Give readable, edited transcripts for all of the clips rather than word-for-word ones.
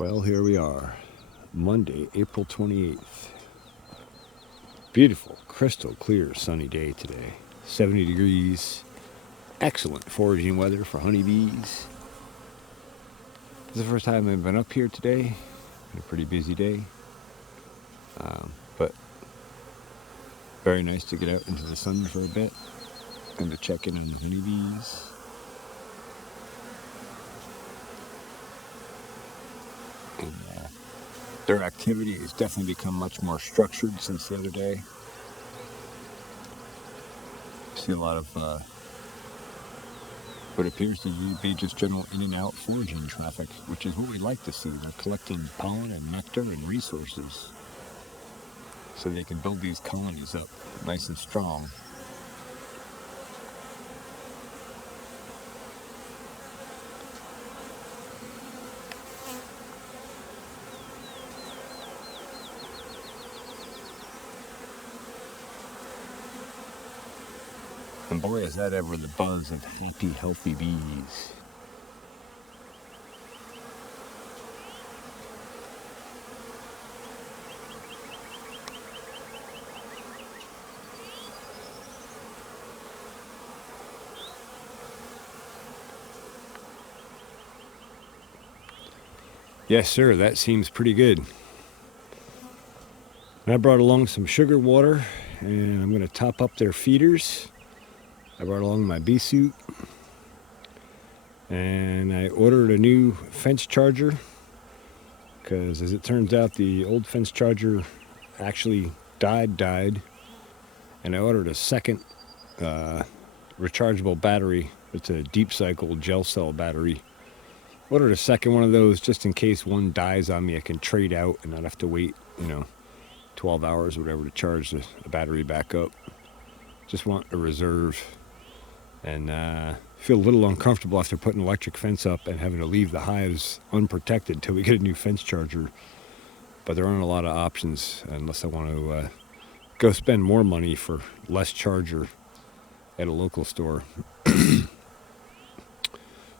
Well, here we are, Monday, April 28th. Beautiful, crystal clear, sunny day today. 70 degrees. Excellent foraging weather for honeybees. This is the first time I've been up here today. Been a pretty busy day. But very nice to get out into the sun for a bit and to check in on the honeybees. And, their activity has definitely become much more structured since the other day. See a lot of what appears to be just general in and out foraging traffic, which is what we like to see. They're collecting pollen and nectar and resources so they can build these colonies up nice and strong. And boy, is that ever the buzz of happy, healthy bees. Yes, sir, that seems pretty good. And I brought along some sugar water, and I'm going to top up their feeders. I brought along my bee suit, and I ordered a new fence charger, because as it turns out, the old fence charger actually died, and I ordered a second rechargeable battery. It's a deep cycle gel cell battery. Ordered a second one of those just in case one dies on me. I can trade out and not have to wait, 12 hours or whatever to charge the battery back up. Just want a reserve. And feel a little uncomfortable after putting an electric fence up and having to leave the hives unprotected till we get a new fence charger. But there aren't a lot of options unless I want to go spend more money for less charger at a local store.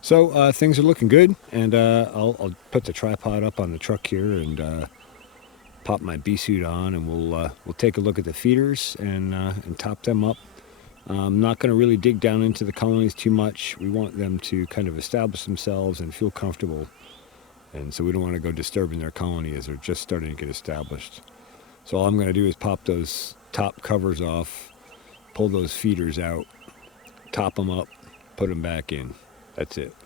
So things are looking good, and I'll put the tripod up on the truck here and pop my bee suit on, and we'll take a look at the feeders and top them up. I'm not going to really dig down into the colonies too much. We want them to kind of establish themselves and feel comfortable, and so we don't want to go disturbing their colony as they're just starting to get established. So all I'm going to do is pop those top covers off, pull those feeders out, top them up, put them back in. That's it.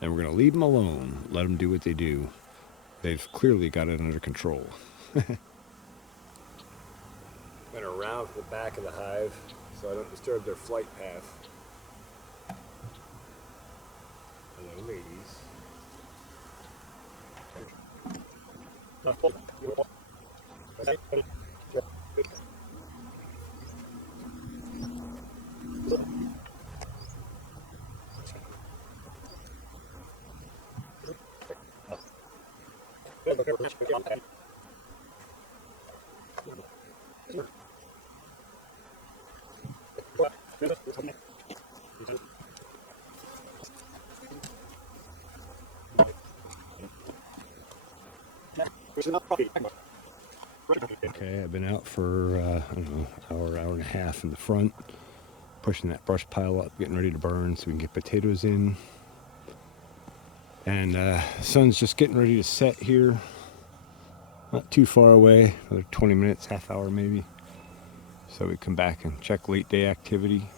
And we're going to leave them alone, let them do what they do. They've clearly got it under control. I'm going to round to the back of the hive so I don't disturb their flight path. Hello, ladies. Okay, I've been out for, hour and a half in the front, pushing that brush pile up, getting ready to burn so we can get potatoes in. And sun's just getting ready to set here. Not too far away, another 20 minutes, half hour maybe. So we come back and check late day activity.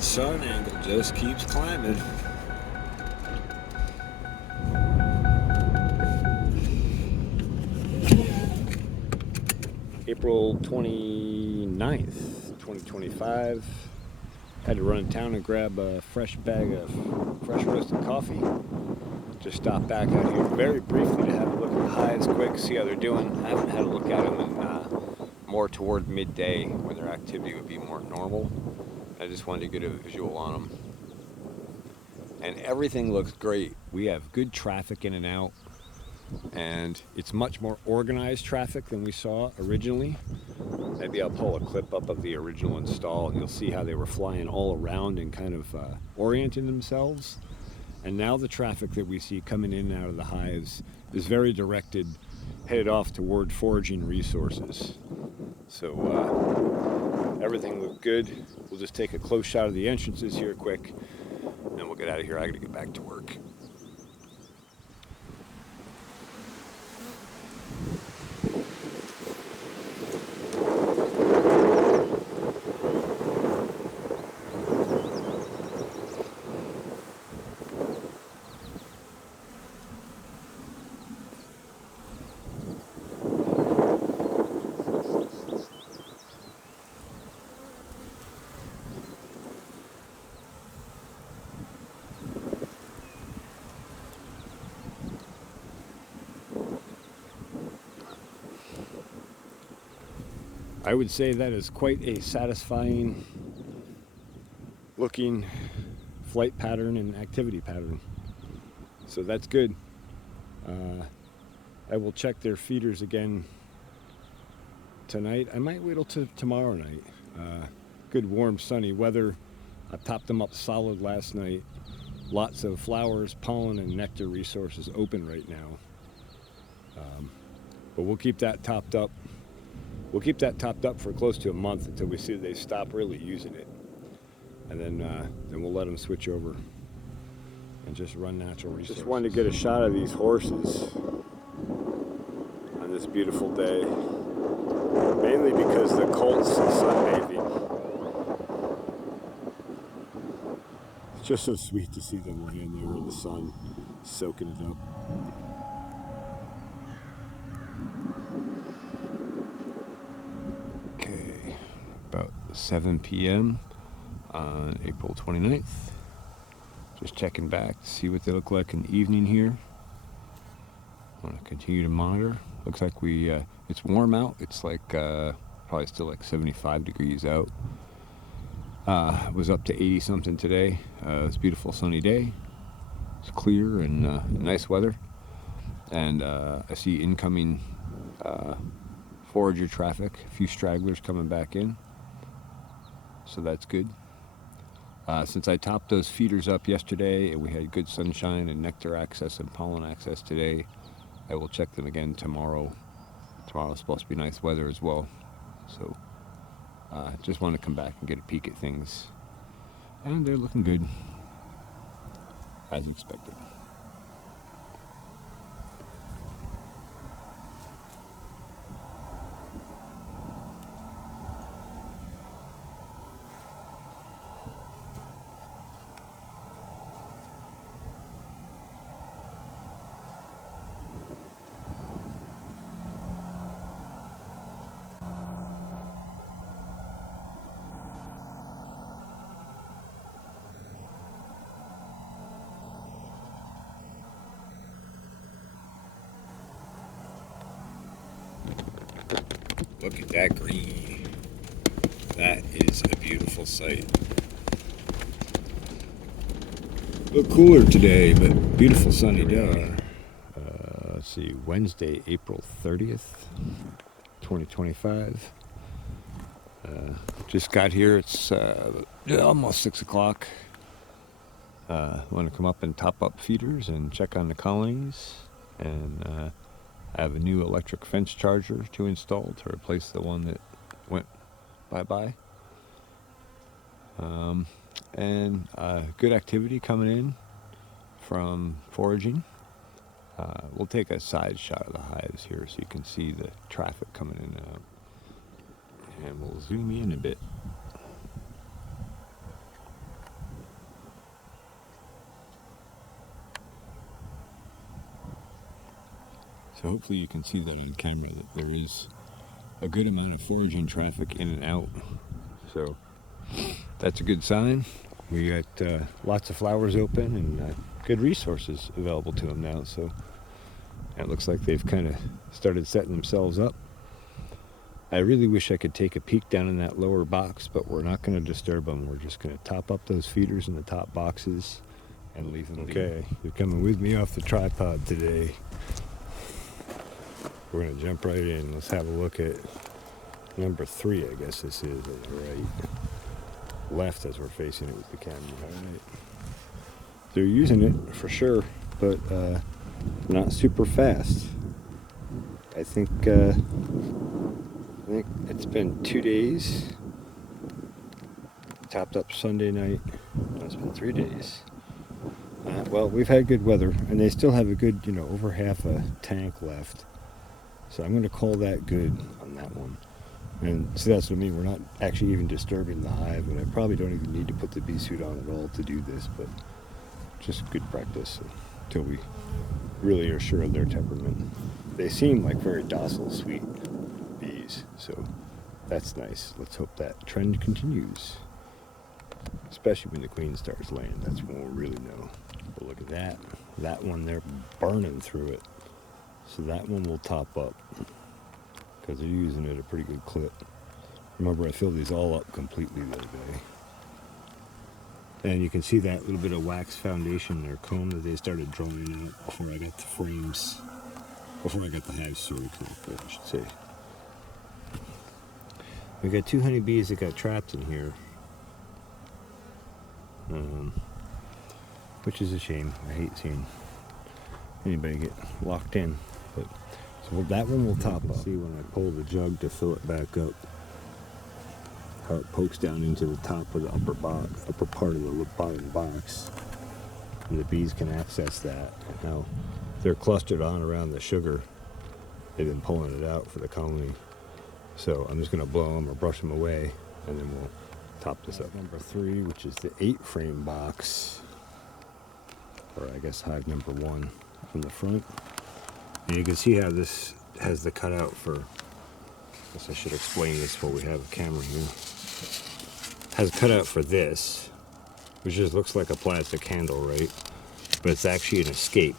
That sun angle just keeps climbing. April 29th, 2025. Had to run in town and grab a fresh bag of fresh roasted coffee. Just stopped back out here very briefly to have a look at the hives quick, see how they're doing. I haven't had a look at them in more toward midday when their activity would be more normal. I just wanted to get a visual on them. And everything looks great. We have good traffic in and out, and it's much more organized traffic than we saw originally. Maybe I'll pull a clip up of the original install and you'll see how they were flying all around and kind of orienting themselves. And now the traffic that we see coming in and out of the hives is very directed, headed off toward foraging resources. So everything looked good. We'll just take a close shot of the entrances here quick, and then we'll get out of here. I gotta get back to work. I would say that is quite a satisfying looking flight pattern and activity pattern. So that's good. I will check their feeders again tonight. I might wait till tomorrow night. Good warm sunny weather. I topped them up solid last night. Lots of flowers, pollen, and nectar resources open right now. But we'll keep that topped up. We'll keep that topped up for close to a month until we see they stop really using it. And then we'll let them switch over and just run natural resources. Just wanted to get a shot of these horses on this beautiful day. Mainly because the colts sunbathing. It's just so sweet to see them laying there in the sun, soaking it up. Okay, about 7 p.m. on April 29th. Just checking back to see what they look like in the evening here. I want to continue to monitor. Looks like it's warm out. It's like probably still like 75 degrees out. It was up to 80 something today. It's a beautiful sunny day. It's clear and nice weather. And I see incoming forager traffic. A few stragglers coming back in. So that's good. Since I topped those feeders up yesterday and we had good sunshine and nectar access and pollen access today, I will check them again tomorrow. Tomorrow's supposed to be nice weather as well. So just wanted to come back and get a peek at things. And they're looking good, as expected. Look at that green. That is a beautiful sight. A little cooler today, but beautiful sunny day. Let's see, Wednesday, April 30th, 2025. Just got here. It's almost 6 o'clock. Want to come up and top up feeders and check on the colonies. And I have a new electric fence charger to install to replace the one that went bye-bye. And good activity coming in from foraging. We'll take a side shot of the hives here so you can see the traffic coming in and out. And we'll zoom in a bit. So hopefully you can see that on camera, that there is a good amount of foraging traffic in and out. So that's a good sign. We got lots of flowers open and good resources available to them now. So it looks like they've kind of started setting themselves up. I really wish I could take a peek down in that lower box, but we're not going to disturb them. We're just going to top up those feeders in the top boxes and leave them. Okay, you're coming with me off the tripod today. We're going to jump right in. Let's have a look at number 3, I guess this is, on the right. Left as we're facing it with the camera. All right. They're using it for sure, but not super fast. I think it's been 2 days. Topped up Sunday night. No, it's been 3 days. Well, we've had good weather, and they still have a good, over half a tank left. So I'm going to call that good on that one. And so that's what I mean. We're not actually even disturbing the hive, and I probably don't even need to put the bee suit on at all to do this, but just good practice until we really are sure of their temperament. They seem like very docile, sweet bees, so that's nice. Let's hope that trend continues, especially when the queen starts laying. That's when we'll really know. But look at that. That one, they're burning through it. So that one will top up because they're using it at a pretty good clip. Remember, I filled these all up completely the other day. And you can see that little bit of wax foundation in their comb that they started drawing out before I got the frames, before I got the hive sort of correct, I should say. We got 2 honeybees that got trapped in here, which is a shame. I hate seeing anybody get locked in. But so that one will top up. See when I pull the jug to fill it back up, how it pokes down into the top of the upper part of the bottom box, and the bees can access that. And now they're clustered on around the sugar. They've been pulling it out for the colony. So I'm just going to blow them or brush them away, and then we'll top this up. Number 3, which is the 8-frame box, or I guess hive number 1 from the front. And you can see how this has the cutout for, I guess I should explain this while we have a camera here. Has a cutout for this, which just looks like a plastic handle, right? But it's actually an escape.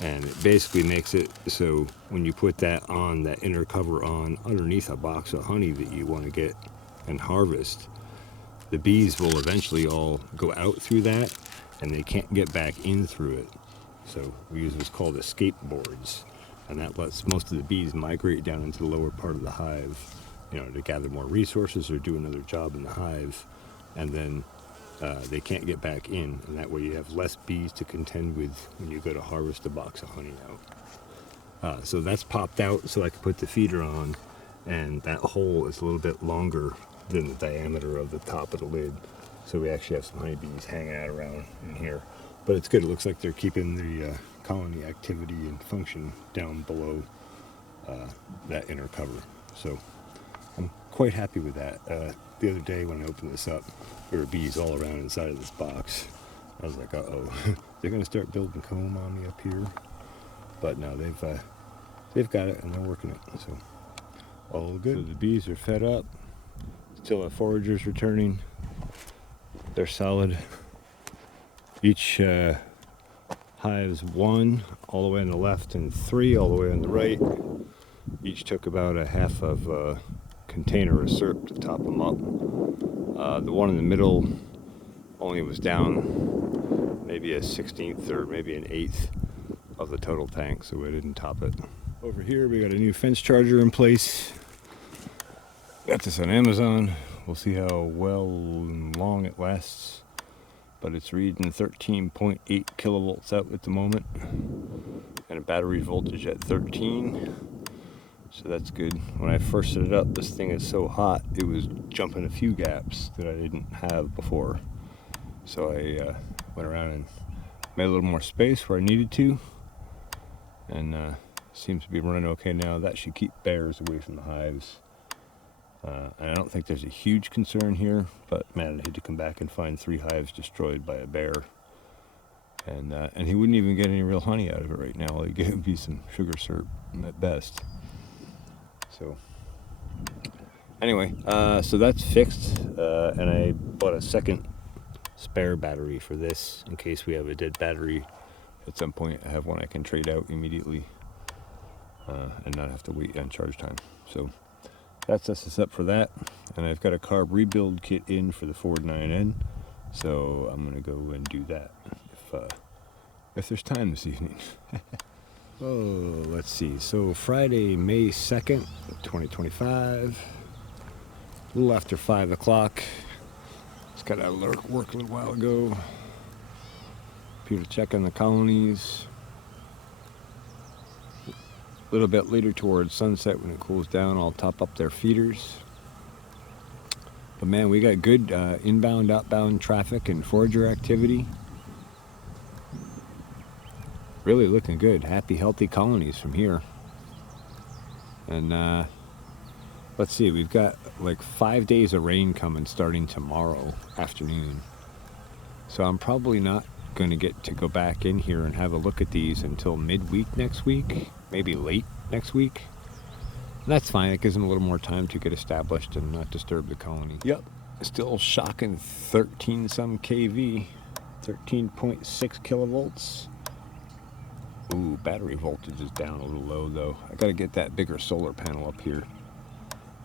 And it basically makes it so when you put that on, that inner cover on underneath a box of honey that you want to get and harvest, the bees will eventually all go out through that and they can't get back in through it. So we use what's called escape boards, and that lets most of the bees migrate down into the lower part of the hive, to gather more resources or do another job in the hive, and then they can't get back in, and that way you have less bees to contend with when you go to harvest a box of honey out. So that's popped out so I can put the feeder on, and that hole is a little bit longer than the diameter of the top of the lid, so we actually have some honeybees hanging out around in here. But it's good. It looks like they're keeping the colony activity and function down below that inner cover. So I'm quite happy with that. The other day when I opened this up, there were bees all around inside of this box. I was like, uh-oh, they're going to start building comb on me up here. But no, they've got it and they're working it. So all good. So the bees are fed up. Still have foragers returning. They're solid. Each hive's 1 all the way on the left and 3 all the way on the right. Each took about a half of a container of syrup to top them up. The one in the middle only was down maybe a 16th or maybe an 1/8 of the total tank, so we didn't top it. Over here we got a new fence charger in place. Got this on Amazon. We'll see how well and long it lasts. But it's reading 13.8 kilovolts out at the moment, and a battery voltage at 13, so that's good. When I first set it up, this thing is so hot it was jumping a few gaps that I didn't have before, so I went around and made a little more space where I needed to, and seems to be running okay now. That should keep bears away from the hives. And I don't think there's a huge concern here, but man, I'd hate to come back and find 3 hives destroyed by a bear. And he wouldn't even get any real honey out of it right now. All he'd get would be some sugar syrup at best. So anyway, so that's fixed, and I bought a second spare battery for this in case we have a dead battery at some point. I have one I can trade out immediately and not have to wait on charge time. So that sets us up for that. And I've got a carb rebuild kit in for the Ford 9N, so I'm gonna go and do that if there's time this evening. Oh, let's see. So Friday, May 2nd, 2025, a little after 5 o'clock. Just got out of work a little while ago. Here to check on the colonies. A little bit later towards sunset, when it cools down, I'll top up their feeders. But man, we got good inbound, outbound traffic and forager activity. Really looking good. Happy, healthy colonies from here. And let's see, we've got like 5 days of rain coming starting tomorrow afternoon. So I'm probably not going to get to go back in here and have a look at these until midweek next week, maybe late next week. And that's fine. It gives them a little more time to get established and not disturb the colony. Yep, still shocking 13 some kV, 13.6 kilovolts. Ooh, battery voltage is down a little low though. I gotta get that bigger solar panel up here.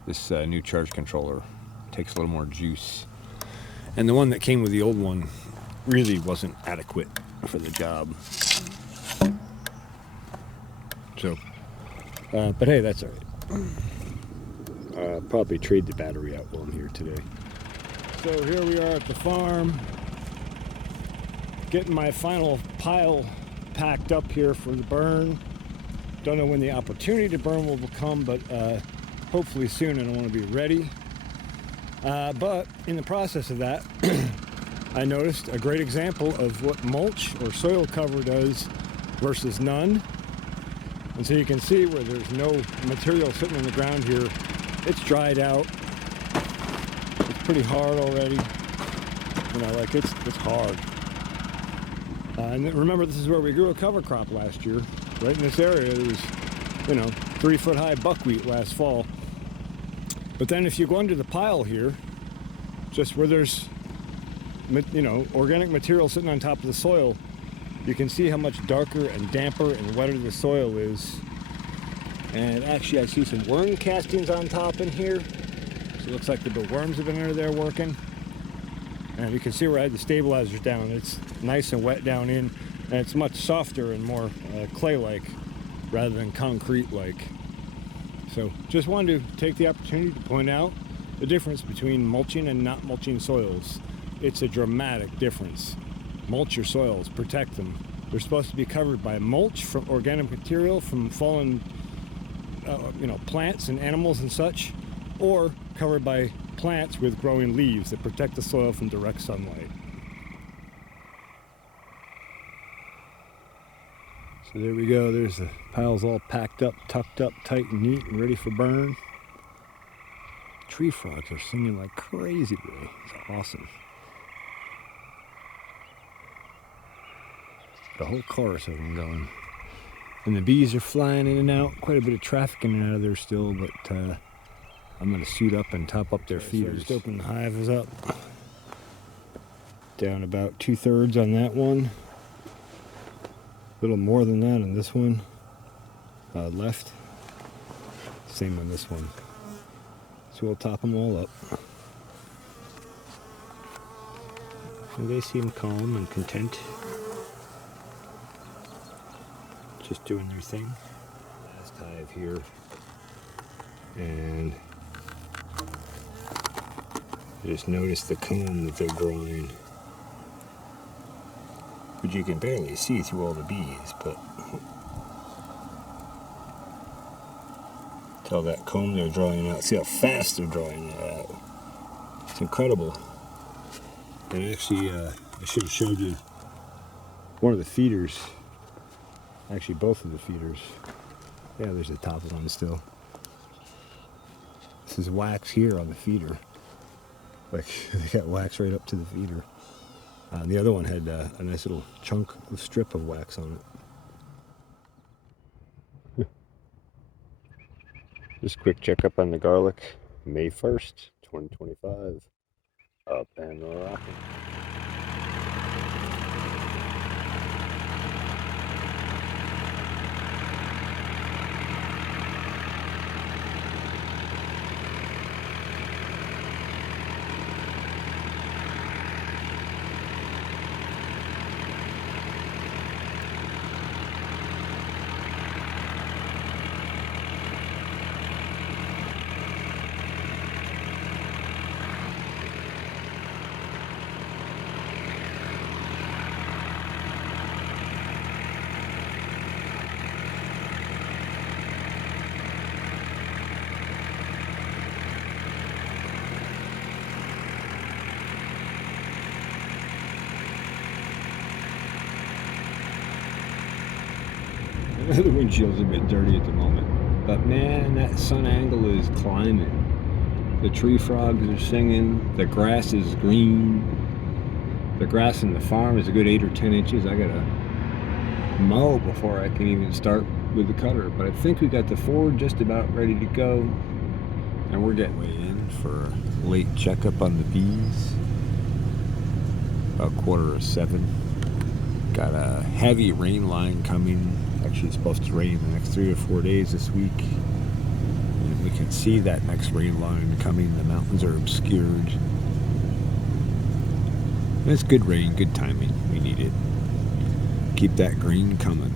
This new charge controller takes a little more juice. And the one that came with the old one really wasn't adequate for the job. So, but hey, that's all right. Probably trade the battery out while I'm here today. So here we are at the farm, getting my final pile packed up here for the burn. Don't know when the opportunity to burn will come, but hopefully soon, and I want to be ready. But in the process of that, I noticed a great example of what mulch or soil cover does versus none. And so you can see where there's no material sitting on the ground here. It's dried out. It's pretty hard already. You know, like it's hard. And remember, this is where we grew a cover crop last year. Right in this area, there was, 3-foot high buckwheat last fall. But then if you go under the pile here, just where there's, organic material sitting on top of the soil, you can see how much darker and damper and wetter the soil is. And actually I see some worm castings on top in here. So it looks like the worms have been under there working. And you can see where I had the stabilizers down. It's nice and wet down in, and it's much softer and more clay-like rather than concrete-like. So just wanted to take the opportunity to point out the difference between mulching and not mulching soils. It's a dramatic difference. Mulch your soils, protect them. They're supposed to be covered by mulch from organic material from fallen plants and animals and such, or covered by plants with growing leaves that protect the soil from direct sunlight. So there we go. There's the piles all packed up, tucked up tight and neat and ready for burn. Tree frogs are singing like crazy today. It's awesome. The whole chorus of them going. And the bees are flying in and out. Quite a bit of traffic in and out of there still, but I'm going to suit up and top up their feeders. So just open the hive up. Down about 2/3 on that one. A little more than that on this one. Left. Same on this one. So we'll top them all up. And they seem calm and content. Just doing their thing. Last hive here. And I just noticed the comb that they're growing. But you can barely see through all the bees, but tell that comb they're drawing out. See how fast they're drawing that out. It's incredible. And actually, I should have showed you one of the feeders. Actually, both of the feeders. Yeah, there's the top one still. This is wax here on the feeder. Like, they got wax right up to the feeder. The other one had a nice little chunk of strip of wax on it. Just quick checkup on the garlic. May 1st, 2025. Up and rocking. The windshield's a bit dirty at the moment, but man, that sun angle is climbing. The tree frogs are singing, the grass is green. The grass in the farm is a good 8 or 10 inches. I gotta mow before I can even start with the cutter, but I think we got the Ford just about ready to go, and we're getting way in for a late checkup on the bees. About 7:15. Got a heavy rain line coming. Actually, it's supposed to rain the next 3 or 4 days this week. And we can see that next rain line coming. The mountains are obscured. And it's good rain, good timing. We need it. Keep that green coming.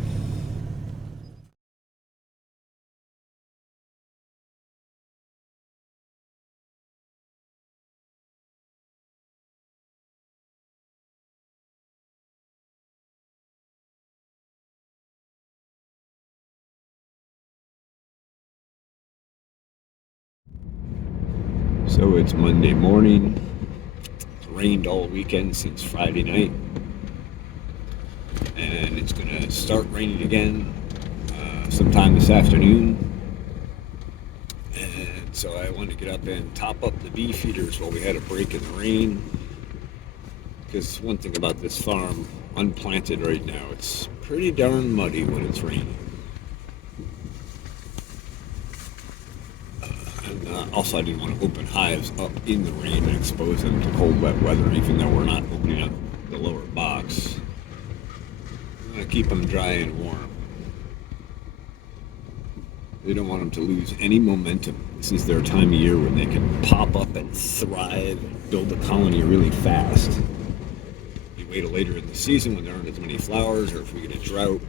So it's Monday morning. It's rained all weekend since Friday night. And it's going to start raining again sometime this afternoon. And so I wanted to get up and top up the bee feeders while we had a break in the rain. Because one thing about this farm, unplanted right now, it's pretty darn muddy when it's raining. Also, I didn't want to open hives up in the rain and expose them to cold, wet weather, even though we're not opening up the lower box. I'm going to keep them dry and warm. They don't want them to lose any momentum. This is their time of year when they can pop up and thrive and build a colony really fast. You wait till later in the season when there aren't as many flowers, or if we get a drought,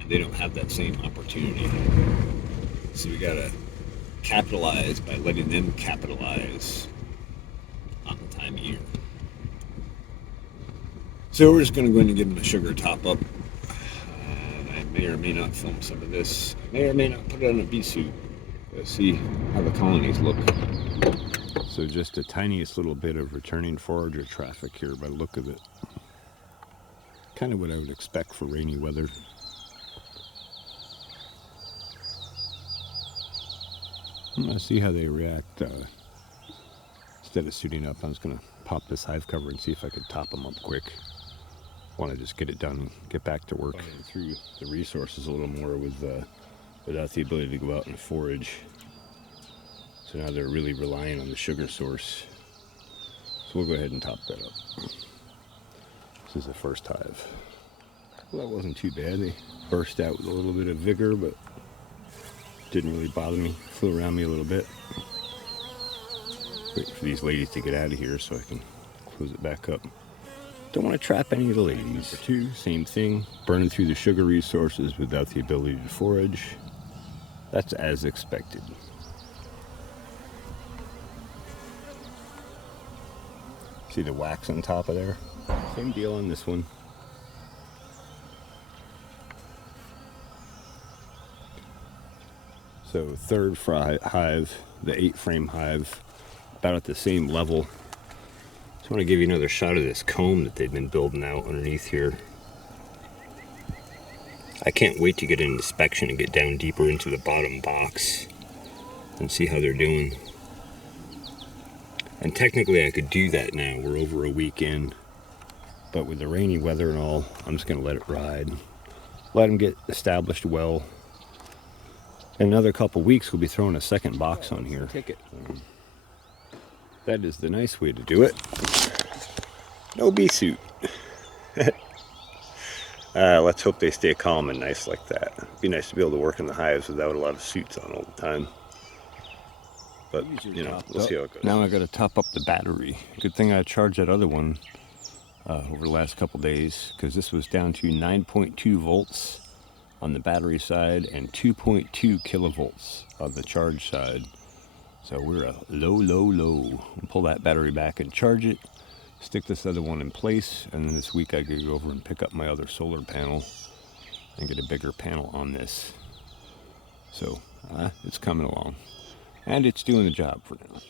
and they don't have that same opportunity. So we got to capitalize by letting them capitalize on the time of year. So we're just going to go in and give them a sugar top up. I may or may not film some of this. I may or may not put it on a bee suit. Let's see how the colonies look. So just the tiniest little bit of returning forager traffic here by the look of it. Kind of what I would expect for rainy weather. I'm going to see how they react. Instead of suiting up, I was going to pop this hive cover and see if I could top them up quick. Want to just get it done and get back to work. Through the resources a little more without the ability to go out and forage. So now they're really relying on the sugar source. So we'll go ahead and top that up. This is the first hive. Well, that wasn't too bad. They burst out with a little bit of vigor, but didn't really bother me. Flew around me a little bit. Wait for these ladies to get out of here so I can close it back up. Don't want to trap any of the ladies. Number 2, same thing. Burning through the sugar resources without the ability to forage. That's as expected. See the wax on top of there? Same deal on this one. So third hive, the 8-frame hive, about at the same level. Just want to give you another shot of this comb that they've been building out underneath here. I can't wait to get an inspection and get down deeper into the bottom box and see how they're doing. And technically I could do that now. We're over a week in. but with the rainy weather and all, I'm just going to let it ride. Let them get established well. In another couple weeks, we'll be throwing a second box on here. That is the nice way to do it. No bee suit. Let's hope they stay calm and nice like that. It'd be nice to be able to work in the hives without a lot of suits on all the time. But, you know, we'll see how it goes. Now I got to top up the battery. Good thing I charged that other one over the last couple days, because this was down to 9.2 volts on the battery side and 2.2 kilovolts on the charge side. So we're a low. We'll pull that battery back and charge it, stick this other one in place, and then this week I could go over and pick up my other solar panel and get a bigger panel on this. So it's coming along, and it's doing the job for now.